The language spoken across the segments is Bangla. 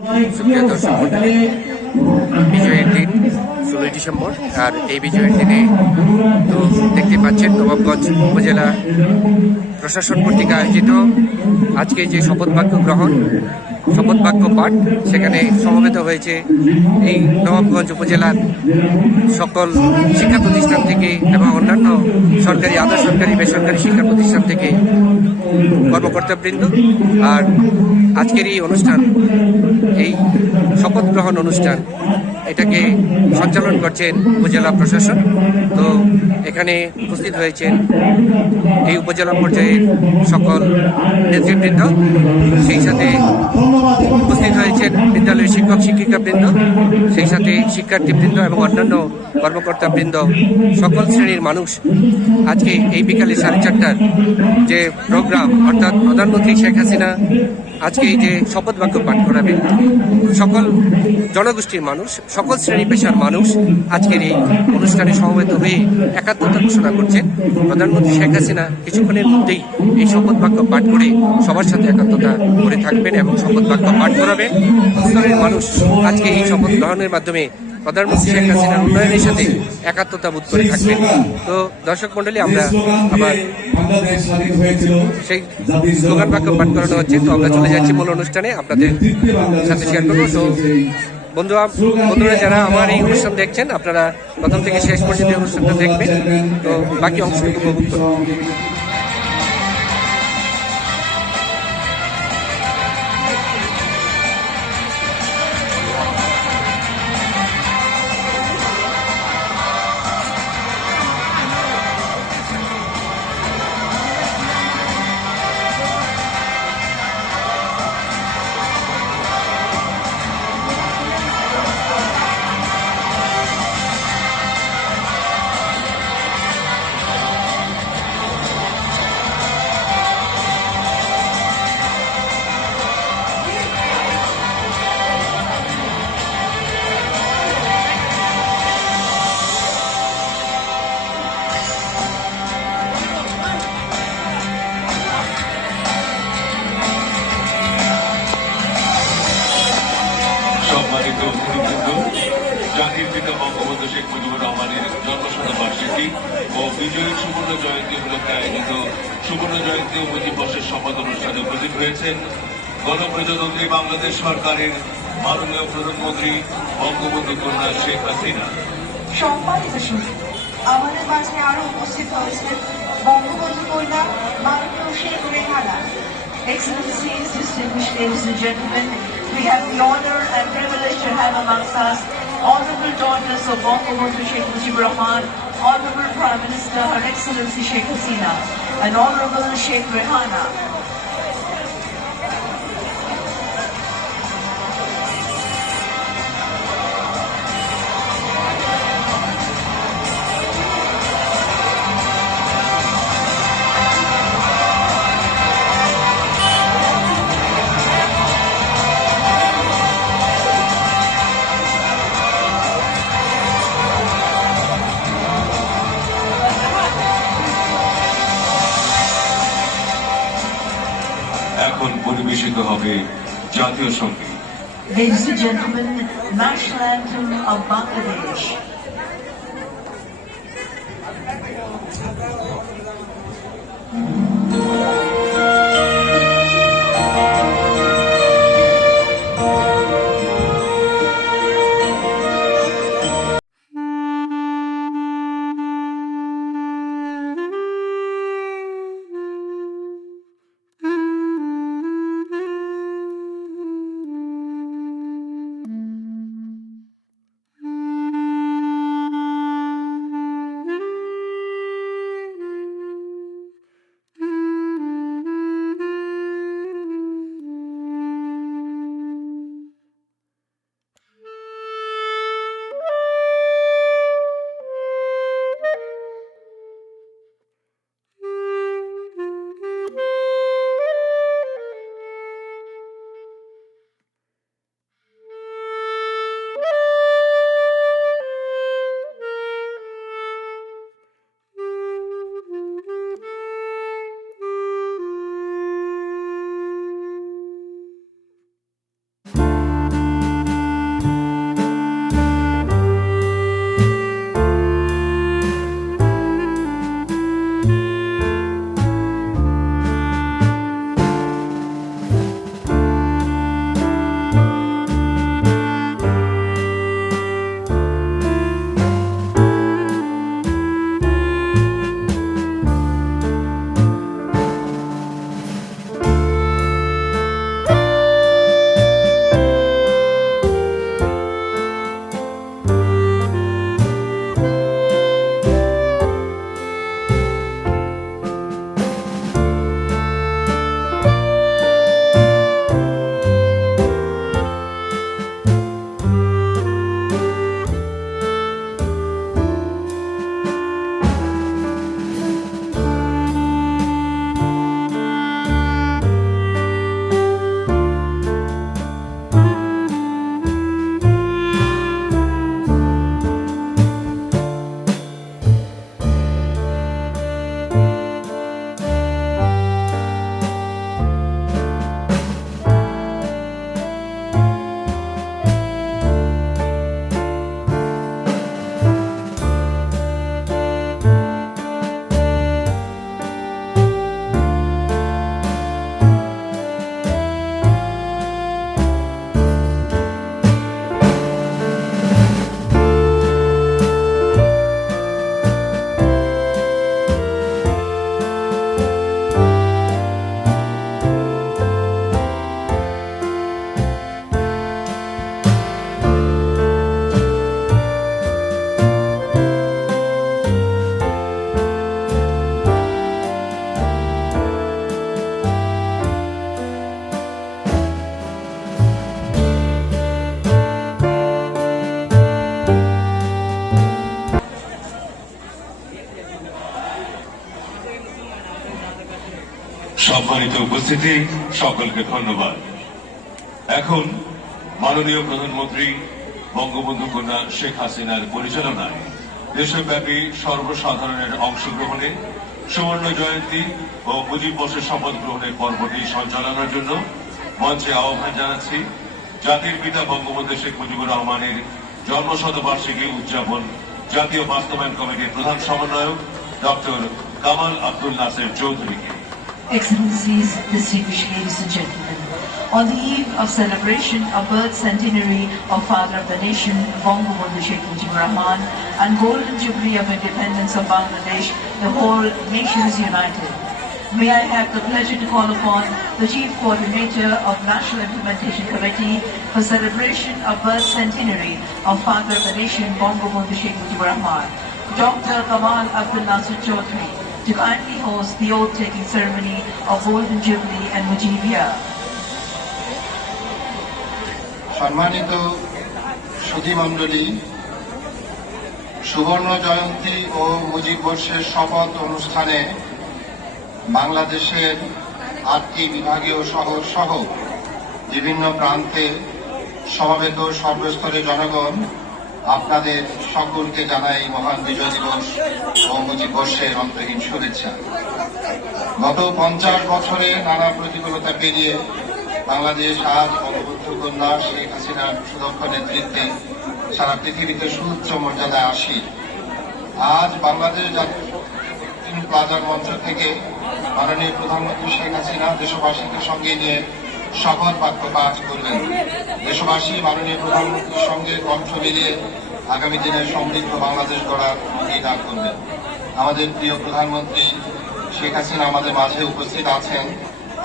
সুপ্রিয় দর্শক মন্ডলী, বিজয়ের দিন 16ই ডিসেম্বর। আর এই বিজয়ের দিনে তো দেখতে পাচ্ছেন নবাবগঞ্জ উপজেলা প্রশাসন কর্তৃক আয়োজিত আজকে যে শপথ বাক্য গ্রহণ, শপথ বাক্য পাঠ, সেখানে সমবেত হয়েছে এই নবাবগঞ্জ উপজেলার সকল শিক্ষা প্রতিষ্ঠান থেকে এবং অন্যান্য সরকারি, আধা সরকারি, বেসরকারি শিক্ষা প্রতিষ্ঠান থেকে কর্মকর্তাবৃন্দ। আর আজকের এই অনুষ্ঠান, এই শপথ গ্রহণ অনুষ্ঠান, এটাকে সঞ্চালন করছেন উপজেলা প্রশাসন। তো এখানে উপস্থিত হয়েছেন এই উপজেলা পর্যায়ের সকল নেতৃবৃন্দ, সেই সাথে উপস্থিত হয়েছেন বিদ্যালয়ের শিক্ষক শিক্ষিকাবৃন্দ, সেই সাথে শিক্ষার্থীবৃন্দ এবং অন্যান্য কর্মকর্তাবৃন্দ, সকল শ্রেণীর মানুষ। আজকে এই বিকালে 4:30টার যে প্রোগ্রাম, অর্থাৎ প্রধানমন্ত্রী শেখ হাসিনা আজকে এই যে শপথ বাক্য পাঠ করাবেন, সকল জনগোষ্ঠীর মানুষ, সকল শ্রেণী পেশার মানুষ আজকের এই অনুষ্ঠানে সমবেত হয়ে একাত্মতা ঘোষণা করছেন। প্রধানমন্ত্রী শেখ হাসিনা কিছুক্ষণের মধ্যেই এই শপথ বাক্য পাঠ করে সবার সাথে একাত্মতা করে থাকবেন এবং শপথ বাক্য পাঠ করাবেন। স্তরের মানুষ আজকে এই শপথ গ্রহণের মাধ্যমে প্রধানমন্ত্রী শেখ হাসিনার উন্নয়নের সাথে একাত্মতা বোধ করে থাকবেন। তো দর্শক মন্ডলী, আমরা আবার সেই স্লোগান বাক্য পাঠ করানো হচ্ছে। তো আমরা চলে যাচ্ছি মূল অনুষ্ঠানে, আপনাদের সাথে শেয়ার করবো। তো বন্ধুরা যারা আমার এই অনুষ্ঠান দেখছেন, আপনারা প্রথম থেকে শেষ পর্যন্ত অনুষ্ঠানটা দেখবেন, তো বাকি অংশটুকু উপভোগ করবেন। সম্মানিত অতিথিবৃন্দ, জাতির পিতা বঙ্গবন্ধু শেখ মুজিবুর রহমানের জন্মশতবার্ষিকী ও বিজয়ী সুবর্ণ জয়ন্তী উপলক্ষে আয়োজিত সুবর্ণ জয়ন্তী ও মুজিব বর্ষের শপথ অনুষ্ঠানে উপস্থিত হয়েছেন গণপ্রজাতন্ত্রী বাংলাদেশ সরকারের মাননীয় প্রধানমন্ত্রী বঙ্গবন্ধু কন্যা শেখ হাসিনা। সম্মানিত সুধী, আমাদের মাঝে আরো উপস্থিত হয়েছেন বঙ্গবন্ধু কন্যা মাননীয় Sheikh Rehana. Excellencies, distinguished ladies and gentlemen, we have the honor and privilege to have amongst us honorable daughters of Bangabandhu Sheikh Mujibur Rahman, Honorable Prime Minister Her Excellency Sheikh Hasina, and Honorable Sheikh Rehana. এখন পরিবেশিত হবে জাতীয় সঙ্গীত। Ladies and gentlemen, National Anthem of Bangladesh. সম্মানিত উপস্থিতি, সকলকে ধন্যবাদ। এখন মাননীয় প্রধানমন্ত্রী বঙ্গবন্ধু কন্যা শেখ হাসিনার পরিচালনায় দেশব্যাপী সর্বসাধারণের অংশগ্রহণে সুবর্ণ জয়ন্তী ও মুজিব বর্ষের শপথ গ্রহণের পর্বটি সঞ্চালনার জন্য মঞ্চে আহ্বান জানাচ্ছি জাতির পিতা বঙ্গবন্ধু শেখ মুজিবুর রহমানের জন্মশতবার্ষিকী উদযাপন জাতীয় বাস্তবায়ন কমিটির প্রধান সমন্বয়ক ডক্টর কামাল আব্দুল নাসের চৌধুরীকে। Excellencies, distinguished ladies and gentlemen, on the eve of celebration of birth centenary of Father of the Nation, Bangabandhu Sheikh Mujibur Rahman, and Golden Jubilee of Independence of Bangladesh, the whole nation is united. May I have the pleasure to call upon the Chief Coordinator of National Implementation Committee for celebration of birth centenary of Father of the Nation, Bangabandhu Sheikh Mujibur Rahman, Dr. Kamal Abdul Nasir Chaudhry, to kindly host the oath-taking ceremony of Golden Jubilee and Mujibia. সম্মানিত সুধী মণ্ডলী, সুবর্ণ জয়ন্তী ও মুজিব বর্ষের শপথ অনুষ্ঠানে বাংলাদেশের 8টি বিভাগীয় শহর সহ বিভিন্ন প্রান্তে সমবেত সর্বস্তরের জনগণ, আপনাদের সকলকে জানাই মহান বিজয় দিবস ও মুজিব বর্ষের অন্তহীন শুভেচ্ছা। গত 50 বছরে নানা প্রতিকূলতা পেরিয়ে বাংলাদেশ আজ বঙ্গবন্ধু কন্যা শেখ হাসিনার সুদক্ষ নেতৃত্বে সারা পৃথিবীতে সুউচ্চ মর্যাদায় আসীন। আজ বাংলাদেশ জাতীয় প্লাজার মঞ্চ থেকে মাননীয় প্রধানমন্ত্রী শেখ হাসিনা দেশবাসীকে সঙ্গে নিয়ে শপথ বাক্য পাঠ করবেন। দেশবাসী মাননীয় প্রধানমন্ত্রীর সঙ্গে কণ্ঠ মিলিয়ে আগামী দিনের সমৃদ্ধ বাংলাদেশ গড়ার দান করবেন। আমাদের প্রিয় প্রধানমন্ত্রী শেখ হাসিনা আমাদের মাঝে উপস্থিত আছেন।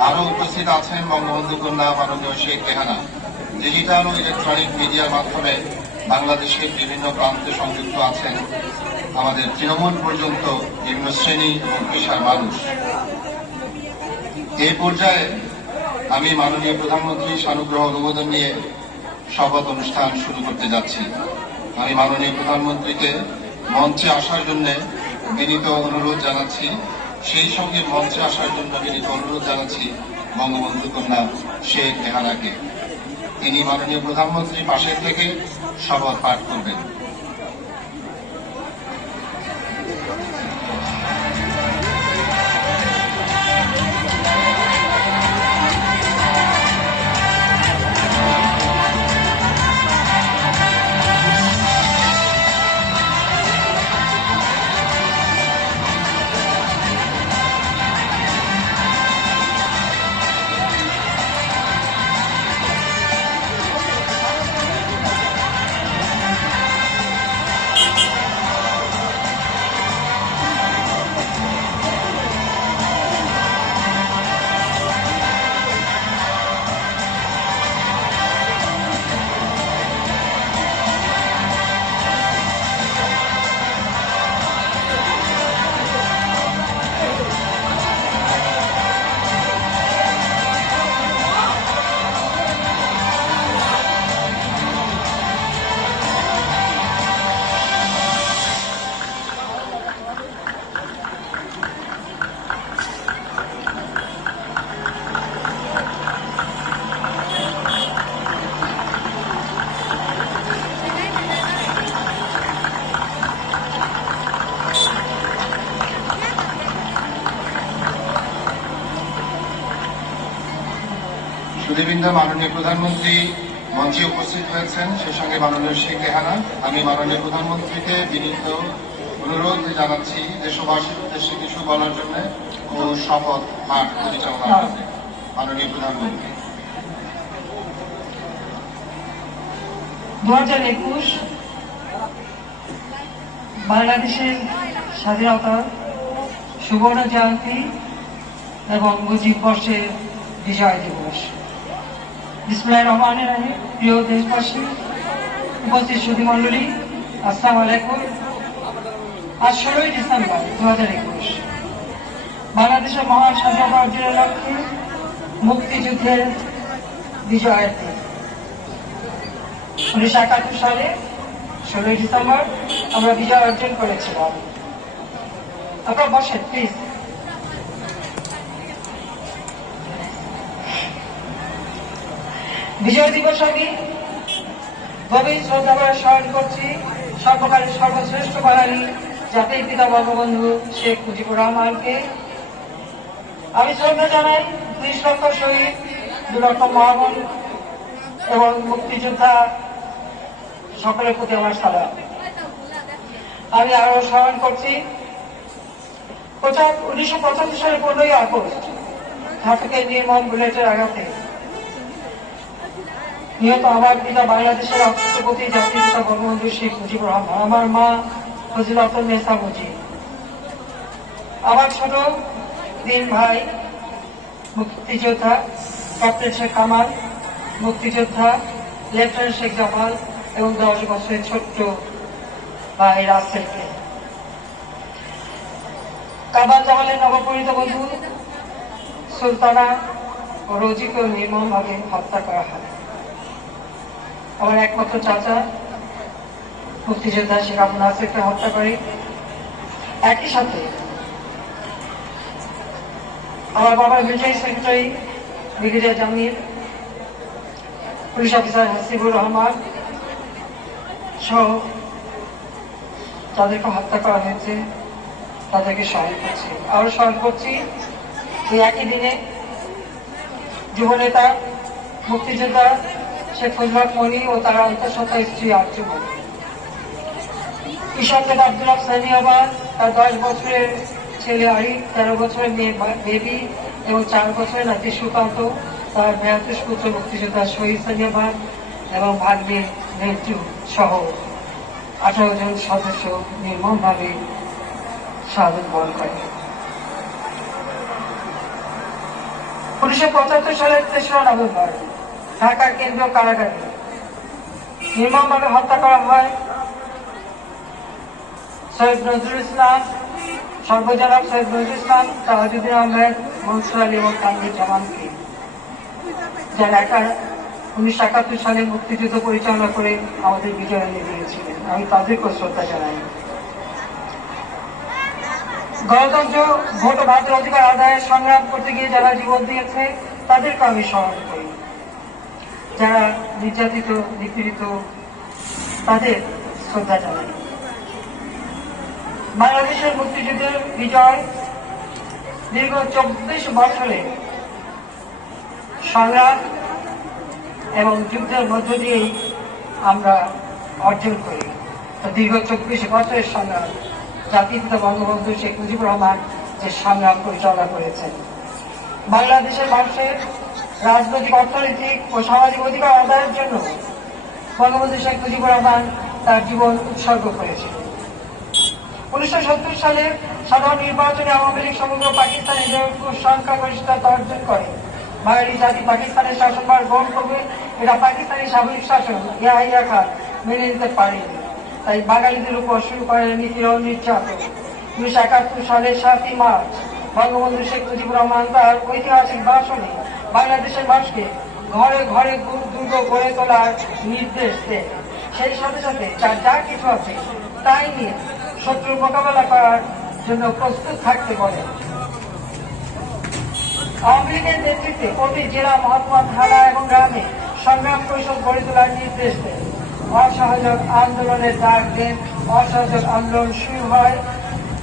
আরো উপস্থিত আছেন বঙ্গবন্ধু কন্যা মাননীয় শেখ রেহানা। ডিজিটাল ও ইলেকট্রনিক মিডিয়ার মাধ্যমে বাংলাদেশের বিভিন্ন প্রান্তে সংযুক্ত আছেন আমাদের তৃণমূল পর্যন্ত বিভিন্ন শ্রেণী এবং পেশার মানুষ। এই পর্যায়ে আমি মাননীয় প্রধানমন্ত্রীর সানুগ্রহ অনুমোদন নিয়ে শপথ অনুষ্ঠান শুরু করতে যাচ্ছি। আমি মাননীয় প্রধানমন্ত্রীকে মঞ্চে আসার জন্য বিনীত অনুরোধ জানাচ্ছি। সেই সঙ্গে মঞ্চে আসার জন্য বিনীত অনুরোধ জানাচ্ছি বঙ্গবন্ধু কন্যা শেখ রেহানাকে। তিনি মাননীয় প্রধানমন্ত্রীর পাশে থেকে শপথ পাঠ করবেন। সুধীবৃন্দ, মাননীয় প্রধানমন্ত্রী মঞ্চে উপস্থিত হয়েছেন, সে সঙ্গে মাননীয় শেখ রেহানা। আমি মাননীয় প্রধানমন্ত্রীকে বিনীত অনুরোধ জানাচ্ছি দেশবাসীর উদ্দেশ্যে কিছু বলার জন্য ও শপথ পাঠ পরিচালনা করতে। মাননীয় প্রধানমন্ত্রী। 2021 বাংলাদেশের স্বাধীনতা সুবর্ণ জয়ন্তী এবং মুজিব বর্ষের বিজয় দিবস। বিসমিল্লাহির রহমানির রহিম। প্রিয় দেশবাসী, উপস্থিত সুধীমণ্ডলী, আসসালামু আলাইকুম। আজ 16ই ডিসেম্বর 2021 বাংলাদেশের মহান স্বাধীনতা অর্জনের লক্ষ্যে মুক্তিযুদ্ধের বিজয়ের দিন। 1971 সালে 16ই ডিসেম্বর আমরা বিজয় অর্জন করেছিলাম। আপনারা বসেন প্লিজ। বিজয় দিবস আমি গভীর শ্রদ্ধা করে স্মরণ করছি সর্বকালের সর্বশ্রেষ্ঠ বাঙালি জাতির পিতা বঙ্গবন্ধু শেখ মুজিবুর রহমানকে। আমি শ্রদ্ধা জানাই ৩০ লক্ষ শহীদ, ২ লক্ষ মহাবন এবং মুক্তিযোদ্ধা সকলের প্রতি আমার সালাম। আমি আরো স্মরণ করছি 1975 সালের 15ই আগস্ট ঘাতকের নির্মম বুলেটের আঘাতে নিহত আমার পিতা বাংলাদেশের রাষ্ট্রপতি জাতির পিতা বঙ্গবন্ধু শেখ মুজিবুর রহমান, আমার মা ফজিলাতুন্নেসা মুজিব, আমার ছোট দিন ভাই মুক্তিযোদ্ধা ক্যাপ্টেন শেখ কামাল, মুক্তিযোদ্ধা লেফটেন্যান্ট শেখ জামাল এবং 10 বছরের ছোট্ট ভাই রাসেলকে কামাল জামালের নবপরিণীত বন্ধু সুলতানা ও রোজিকেও নির্মমভাবে হত্যা করা হয়। আমার একমাত্র চাচা মুক্তিযোদ্ধা শেখ আবু নাসেরকে হত্যা করে। একই সাথে আমার বাবার military secretary brigadier Jamil, police officer Hasibur Rahman সহ তাদেরকে হত্যা করা হয়েছে, তাদেরকে স্মরণ করছি। আরো স্মরণ করছি এই একই দিনে যুবনেতা মুক্তিযোদ্ধা শেখ ফজলত মনি ও তার অন্তঃসত্ত্বা স্ত্রী আর্যমন, ইশাকুল আব্দুল হক সানিয়াবাদ, তার 10 বছরের ছেলে আরিফ, 13 বছরের মেয়ে বেবি এবং 4 বছরের নাতি সুকান্ত, তার 42 পুত্র মুক্তিযোদ্ধা শহীদ সানিয়াবাদ এবং ভাগ্নে নেত্রু সহ 18 জন সদস্য নির্মমভাবে শাহাদত বরণ করে। 1975 সালের 3রা নভেম্বর ঢাকা কেন্দ্রীয় কারাগারে নির্মমভাবে হত্যা করা হয় সৈয়দ নজরুল ইসলাম, সর্বজনক সৈয়দ নজরুল ইসলাম, তাহাজুদ্দিন আহমেদ, মনসুর আলী এবং তানভীর জামানকে, যারা 1971 সালে মুক্তিযুদ্ধ পরিচালনা করে আমাদের বিজয় এনে দিয়েছিলেন। আমি তাদেরকেও শ্রদ্ধা জানাই। গণতন্ত্র, ভোট ও ভাতের অধিকার আদায়ের সংগ্রাম করতে গিয়ে যারা জীবন দিয়েছে তাদেরকে আমি স্মরণ করি। যারা নির্যাতিত, নিপীড়িত, তাদের শ্রদ্ধা জানাই। বাংলাদেশের মুক্তিযুদ্ধের বিজয় দীর্ঘ 24 বছরের সংগ্রাম এবং যুদ্ধের মধ্য দিয়েই আমরা অর্জন করি। দীর্ঘ 24 বছরের সংগ্রাম জাতির পিতা বঙ্গবন্ধু শেখ মুজিবুর রহমান যে সংগ্রাম পরিচালনা করেছেন, বাংলাদেশের মানুষের রাজনৈতিক, অর্থনৈতিক ও সামাজিক অধিকার আদায়ের জন্য বঙ্গবন্ধু শেখ মুজিবুর রহমান তার জীবন উৎসর্গ করেছিলেন। 1970 সালে সাধারণ নির্বাচনে আওয়ামী লীগ সমগ্র পাকিস্তানের সংখ্যাগরিষ্ঠতা অর্জন করে বাঙালি জাতি পাকিস্তানের শাসনভার গ্রহণ করবে, এটা পাকিস্তানি স্বাভাবিক শাসন ইয়াহিয়া খান মেনে নিতে পারেনি। তাই বাঙালিদের উপর শুরু করেন নিপীড়ন, নির্যাতন। 1971 সালের 7ই মার্চ বঙ্গবন্ধু শেখ মুজিবুর রহমান তার ঐতিহাসিক ভাষণে বাংলাদেশের মানুষকে ঘরে ঘরে দুর্গ গড়ে তোলার নির্দেশ দেন। সেই সাথে সাথে যা কিছু আছে তাই নিয়ে শত্রুর মোকাবেলা করার জন্য প্রস্তুত থাকতে বলেন। আওয়ামী লীগের নেতৃত্বে প্রতি জেলা, মহকুমা, থানা এবং গ্রামে সংগ্রাম পরিষদ গড়ে তোলার নির্দেশ দেন। অসহযোগ আন্দোলনের ডাক দেন। অসহযোগ আন্দোলন শুরু হয়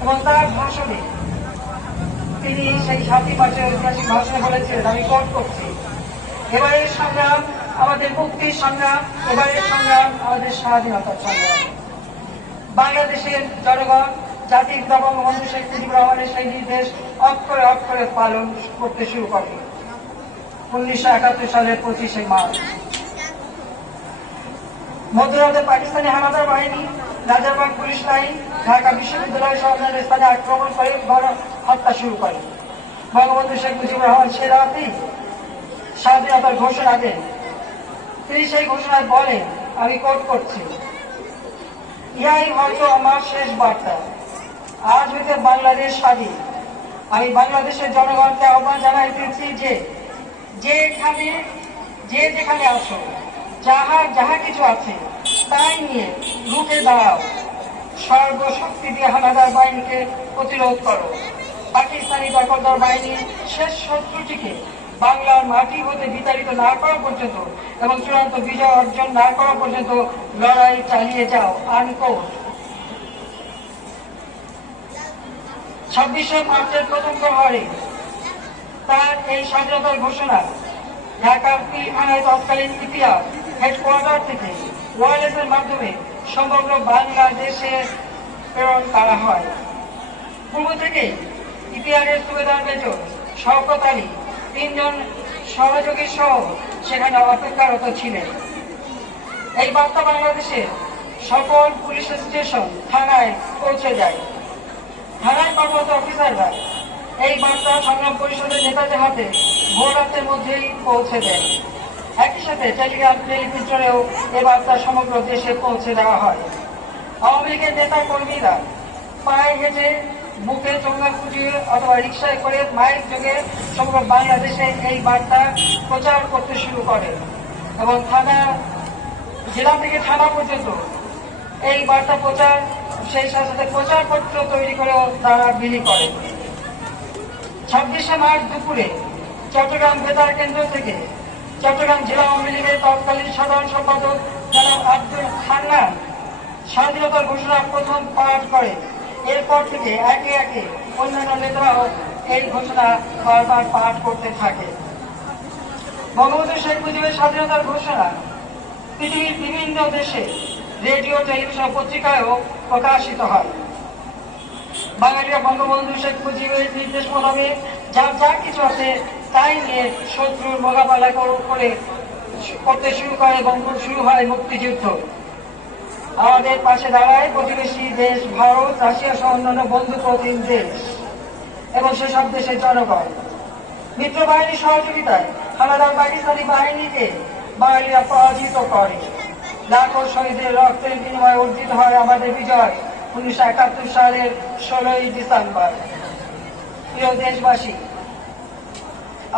এবং তার ভাষণে তিনি সেই 7ই মার্চের ঐতিহাসিক ভাষণে বলেছিলেন, আমি কোট করছি, এবারের সংগ্রাম আমাদের মুক্তির সংগ্রাম, এবারের সংগ্রাম আমাদের স্বাধীনতার সংগ্রাম। বাংলাদেশের জনগণ জাতির পিতা বঙ্গবন্ধু শেখ মুজিবুর রহমানের সেই নির্দেশ অক্ষরে অক্ষরে পালন করতে শুরু করে। 1971 সালের 25শে মার্চ মধ্যরাতে পাকিস্তানি হানাদার বাহিনী রাজারবাগ পুলিশ লাইন, ঢাকা বিশ্ববিদ্যালয় সহ অন্যান্য স্থানে আক্রমণ করে হত্যা শুরু করে। বঙ্গবন্ধু শেখ মুজিবুর রহমান সে রাতেই স্বাধীনতার ঘোষণা দেন। তিনি সেই ঘোষণায় বলেন, আমি কোট করছি, ইহাই হয়তো আমার শেষ বার্তা। আজ হইতে বাংলাদেশ স্বাধীন। আমি বাংলাদেশের জনগণকে আহ্বান জানাইতেছি যে যেখানে আছো, যাহা কিছু আছে তাই নিয়ে রুখে দাঁড়াও। সর্বশক্তি দিয়ে হানাদার বাহিনীকে প্রতিরোধ করো। পাকিস্তানি দখলদার বাহিনীর শেষ শত্রুটিকে বাংলার মাটি হতে বিতাড়িত না করা পর্যন্ত এবং চূড়ান্ত বিজয় অর্জন না করা পর্যন্ত লড়াই চালিয়ে যাও। আনকোট। 26শে মার্চের প্রথম প্রহরে তার এই স্বাধীনতার ঘোষণা ঢাকার পিলখানায় তৎকালীন ইতিহাস হেডকোয়ার্টার থেকে ওয়্যারলেসের মাধ্যমে সমগ্র বাংলাদেশে প্রেরণ করা হয়। পূর্ব থেকে ইতিহাসের সুবেদার মেজর শওকত আলী 3 জন সহযোগী সহ সেখানে অপেক্ষারত ছিলেন। এই বার্তা বাংলাদেশের সকল পুলিশ স্টেশন থানায় পৌঁছে যায়। থানায় কর্মরত অফিসাররা এই বার্তা সংগ্রাম পরিষদের নেতাদের হাতে ভোর রাতের মধ্যেই পৌঁছে দেয়। একই সাথে টেলিগ্রাম টেলিভিশনেও এ বার্তা সমগ্র দেশে পৌঁছে দেওয়া হয়। আওয়ামী লীগের নেতা কর্মীরা পায়ে হেঁটে মুখে চোঙ্গা ফুটিয়ে অথবা রিক্সায় করে মাইক যোগে সমগ্র বাংলাদেশে এই বার্তা প্রচার করতে শুরু করে এবং জেলা থেকে থানা পর্যন্ত এই বার্তা প্রচার, সেই সাথে প্রচারপত্র তৈরি করেও তারা বিলি করে। 26শে মার্চ দুপুরে চট্টগ্রাম বেতার কেন্দ্র থেকে চট্টগ্রাম জেলা আওয়ামী লীগের তৎকালীন সাধারণ সম্পাদক জনাব আব্দুল খান্না স্বাধীনতার ঘোষণা প্রথম পাঠ করে। এরপর থেকে একে একে অন্যান্য নেতারাও এই ঘোষণা বারবার পাঠ করতে থাকে। বঙ্গবন্ধু শেখ মুজিবের স্বাধীনতার ঘোষণা পৃথিবীর বিভিন্ন দেশে রেডিও, টেলিভিশন, পত্রিকায়ও প্রকাশিত হয়। বাঙালিরা বঙ্গবন্ধু শেখ মুজিবের নির্দেশ মোতাবেক যার যা কিছু আছে তাই নিয়ে শত্রুর মোকাবেলা করতে শুরু করে এবং শুরু হয় মুক্তিযুদ্ধ। আমাদের পাশে দাঁড়ায় প্রতিবেশী দেশ ভারত, রাশিয়া সহ অন্যান্য বন্ধু প্রতিম দেশ এবং সেসব দেশের জনগণ। মিত্র বাহিনীর সহযোগিতায় হানাদার পাকিস্তানি বাহিনীকে বাঙালিরা পরাজিত করে। লাখো শহীদের রক্তের বিনিময়ে অর্জিত হয় আমাদের বিজয় 1971 সালের 16ই ডিসেম্বর। প্রিয় দেশবাসী,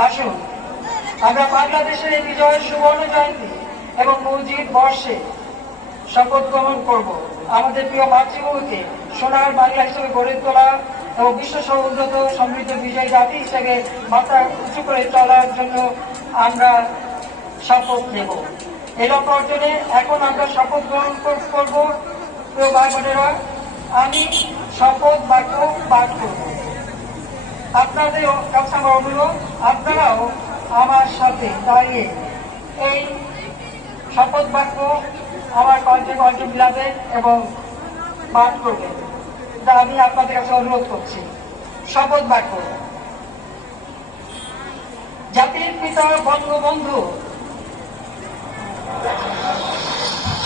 আসুন আমরা বাংলাদেশের এই বিজয়ের সুবর্ণ জয়ন্তী এবং মুজিব বর্ষে শপথ গ্রহণ করব আমাদের প্রিয় মাতৃভূমিকে সোনার বাংলা হিসেবে গড়ে তোলা এবং বিশ্বসহ উন্নত সমৃদ্ধ বিজয় জাতি হিসেবে মাথা উঁচু করে চলার জন্য আমরা শপথ নেব। এই লক্ষ্য অর্জনে এখন আমরা শপথ গ্রহণ করব। প্রিয় ভাই বোনেরা, আমি শপথ বাক্য পাঠ করব। আপনাদের কাছে আমার অনুরোধ, আপনারাও আমার সাথে দাঁড়িয়ে এই শপথ বাক্য আমার কণ্ঠে কণ্ঠে মিলাবেন এবং পাঠ করবেন। তা আমি আপনাদের কাছে অনুরোধ করছি। শপথ বাক্য। জাতির পিতা বঙ্গবন্ধু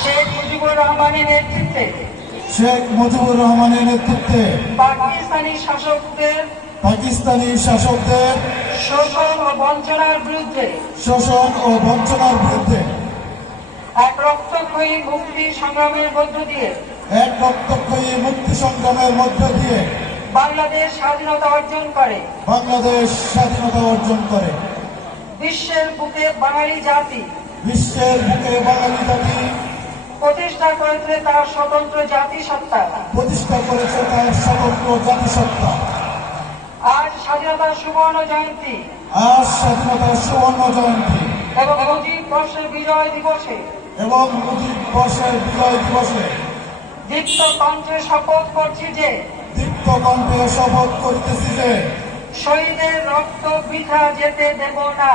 শেখ মুজিবুর রহমানের নেতৃত্বে পাকিস্তানি শাসকদের শোষণ ও বঞ্চনার বিরুদ্ধে এক রক্তক্ষয়ী মুক্তি সংগ্রামের মধ্য দিয়ে বাংলাদেশ স্বাধীনতা অর্জন করে। বিশ্বের বুকে বাঙালি জাতি প্রতিষ্ঠা করেছে তার স্বতন্ত্র জাতিসত্তা। আজ স্বাধীনতার সুবর্ণ জয়ন্তী এবং মুজিব বর্ষের বিজয় দিবসে দীপ্ত কণ্ঠে শপথ করছি যে শহীদের রক্ত বৃথা যেতে দেব না।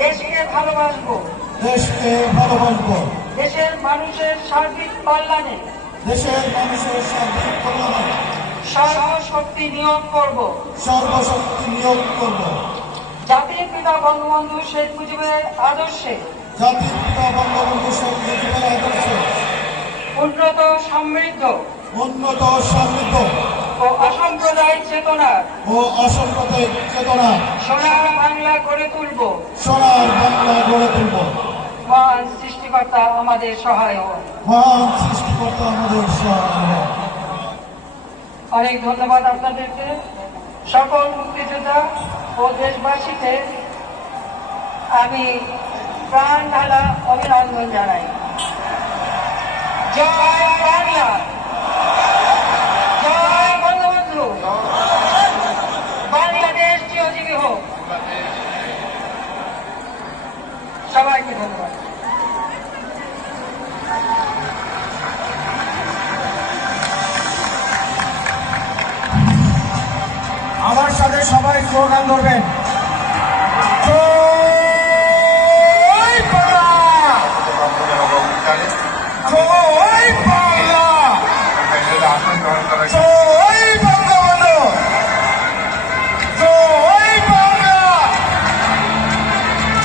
দেশকে ভালোবাসবো। দেশের মানুষের সার্বিক কল্যাণে সর্বশক্তি নিয়োগ করব। জাতির পিতা বঙ্গবন্ধু শেখ মুজিবের আদর্শে উন্নত সমৃদ্ধ ও অসাম্প্রদায়িক চেতনা সোনার বাংলা গড়ে তুলব। মহান সৃষ্টিকর্তা আমাদের সহায় হন। অনেক ধন্যবাদ আপনাদেরকে। সকল মুক্তিযোদ্ধা ও দেশবাসীকে আমি প্রাণ ঢালা অভিনন্দন জানাই। জয় বাংলা, জয় বঙ্গবন্ধু। সবাইকে ধন্যবাদ। আমার সাথে সবাই স্লোগান ধরবেন। জয় বাংলা, জয় বাংলা, জয় বঙ্গবন্ধু, জয় বাংলা,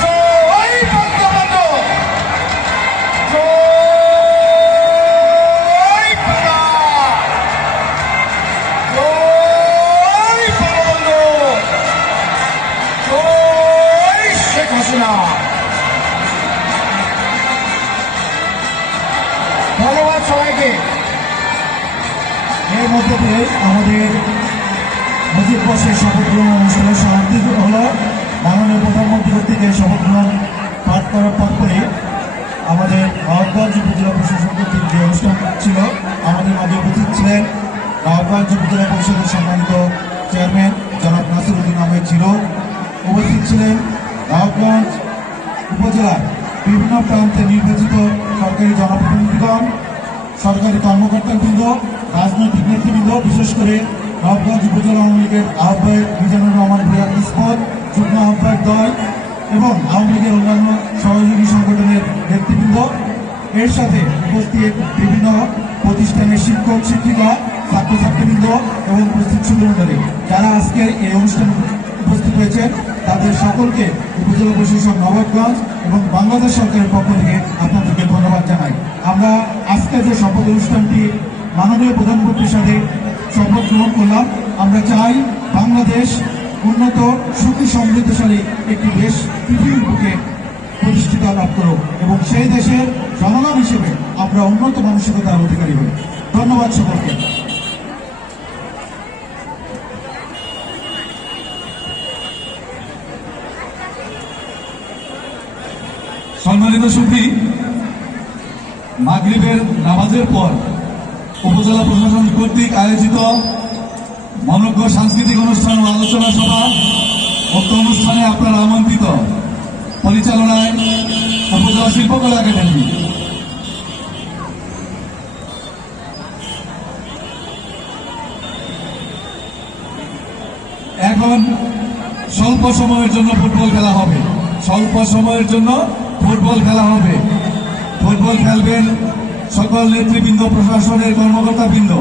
জয় বঙ্গবন্ধু, জয় বাংলা, জয় বঙ্গবন্ধু, জয় শেখ হাসিনা। ধন্যবাদ সবাইকে। এর মধ্যে দিয়ে আমাদের মুজিব বর্ষের শপথ গ্রহণ অনুষ্ঠানের সমাপ্তি হল। মাননীয় প্রধানমন্ত্রী কর্তৃক এই শপথ গ্রহণ পাঠ করার পরপরই আমাদের নবাবগঞ্জ উপজেলা প্রশাসন কর্তৃক যে অনুষ্ঠান ছিল, আমাদের মাঝে উপস্থিত ছিলেন নবাবগঞ্জ উপজেলা পরিষদের সম্মানিত চেয়ারম্যান জনাব নাসিরউদ্দিন আহমেদ ছিল। উপস্থিত ছিলেন নবাবগঞ্জ উপজেলার বিভিন্ন প্রান্তে নির্বাচিত সরকারি জনপ্রতিনিধিগণ, সরকারি কর্মকর্তাবৃন্দ, রাজনৈতিক নেতৃবৃন্দ, বিশেষ করে নবাবগঞ্জ উপজেলা আওয়ামী লীগের আহ্বায়ক মিজানুর রহমান ভূঁইয়া ইস্পত, যুগ্ম আহ্বায়ক দল এবং আওয়ামী লীগের অন্যান্য সহযোগী সংগঠনের নেতৃবৃন্দ, এর সাথে উপস্থিত বিভিন্ন প্রতিষ্ঠানের শিক্ষক শিক্ষিকা, ছাত্রছাত্রীবৃন্দ এবং উপস্থিত সুন্দরী যারা আজকে এই অনুষ্ঠানে উপস্থিত হয়েছেন, তাদের সকলকে উপজেলা প্রশাসন নবাবগঞ্জ এবং বাংলাদেশ সরকারের পক্ষ থেকে আপনাদেরকে ধন্যবাদ জানাই। আমরা আজকে যে শপথ অনুষ্ঠানটি মাননীয় প্রধানমন্ত্রীর সাথে শপথ গ্রহণ করলাম, আমরা চাই বাংলাদেশ উন্নত সুখী সমৃদ্ধশালী একটি দেশ পৃথিবীর বুকে প্রতিষ্ঠিত লাভ করুক এবং সেই দেশের জনগণ হিসেবে আমরা উন্নত মানসিকতার অধিকারী হই। ধন্যবাদ সকলকে। সম্মানিত সুধী, মাগরিবের নামাজের পর উপজেলা প্রশাসন কর্তৃক আয়োজিত মনোজ্ঞ সাংস্কৃতিক অনুষ্ঠান ও আলোচনা সভা উক্ত অনুষ্ঠানে আপনারা আমন্ত্রিত। পরিচালনায় উপজেলা শিল্পকলা একাডেমি। এখন স্বল্প সময়ের জন্য ফুটবল খেলা হবে। স্বল্প সময়ের জন্য ফুটবল খেলা হবে। ফুটবল খেলবেন সকল নেতৃবৃন্দ, প্রশাসনের কর্মকর্তাবৃন্দ।